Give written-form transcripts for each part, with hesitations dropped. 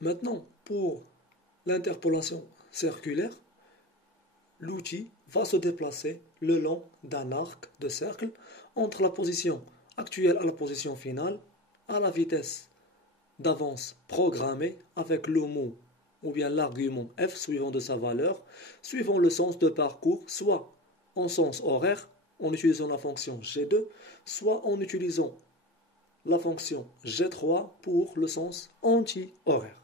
Maintenant, pour l'interpolation circulaire, l'outil va se déplacer le long d'un arc de cercle entre la position actuelle à la position finale à la vitesse d'avance programmée avec le mot ou bien l'argument f suivant de sa valeur, suivant le sens de parcours, soit en sens horaire en utilisant la fonction g2, soit en utilisant la fonction g3 pour le sens anti-horaire.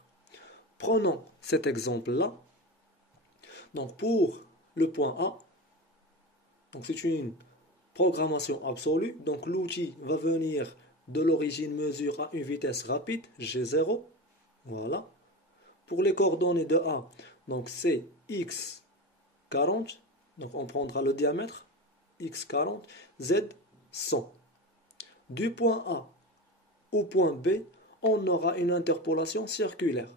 Prenons cet exemple-là. Donc pour le point A, c'est une programmation absolue. Donc l'outil va venir de l'origine mesure à une vitesse rapide, G0. Voilà. Pour les coordonnées de A, donc c'est x40. Donc on prendra le diamètre, x40, z 100. Du point A au point B, on aura une interpolation circulaire.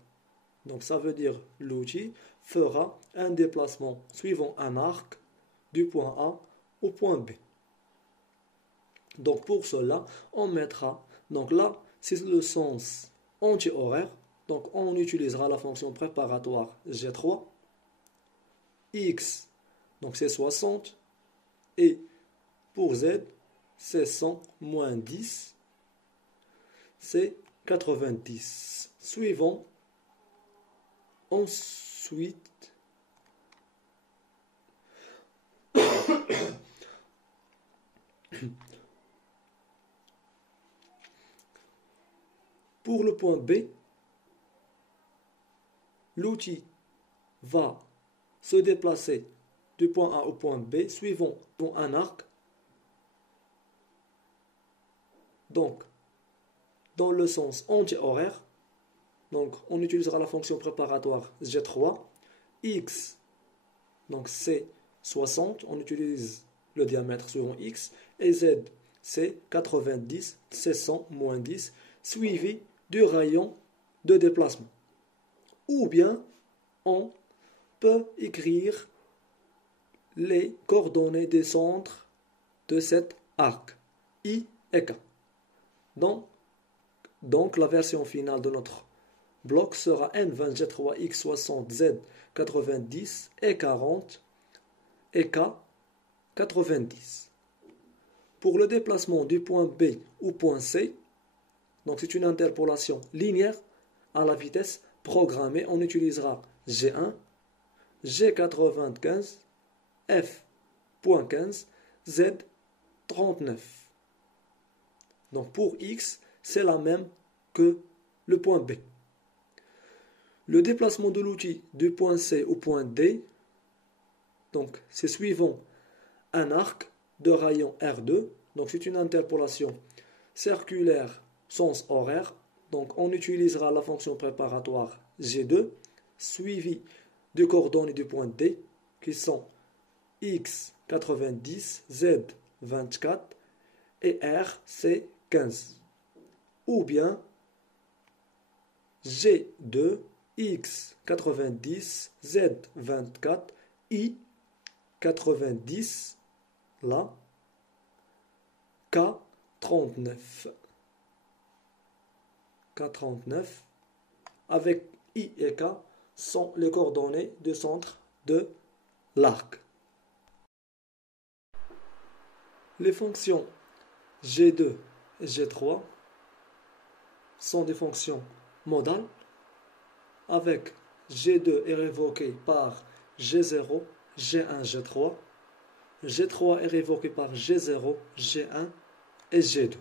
Donc ça veut dire l'outil fera un déplacement suivant un arc du point A au point B. Donc pour cela, on mettra, donc là, c'est le sens anti-horaire, donc on utilisera la fonction préparatoire G3, X, donc c'est 60, et pour Z, c'est 100 moins 10, c'est 90. Suivant, ensuite, pour le point B, l'outil va se déplacer du point A au point B suivant un arc. Donc, dans le sens anti-horaire, donc on utilisera la fonction préparatoire G3, X, donc c'est 60, on utilise le diamètre suivant X, et Z, c'est 90, c'est 100 moins 10, suivi du rayon de déplacement. Ou bien, on peut écrire les coordonnées des centres de cet arc, I et K. Donc la version finale de notre bloc sera N20, G3, X60, Z 90 et 40 et K 90. Pour le déplacement du point B au point C, donc c'est une interpolation linéaire à la vitesse programmée, on utilisera G1, G95, F.15, Z39. Donc pour X, c'est la même que le point B. Le déplacement de l'outil du point C au point D, donc c'est suivant un arc de rayon R2, donc c'est une interpolation circulaire sens horaire, donc on utilisera la fonction préparatoire G2, suivi des coordonnées du point D, qui sont X 90, Z 24 et R c'est 15. Ou bien G2, X 90, Z 24, I 90, là, K 39. K39, avec I et K sont les coordonnées du centre de l'arc. Les fonctions G2 et G3 sont des fonctions modales, avec G2 est révoqué par G0, G1, G3. G3 est révoqué par G0, G1 et G2.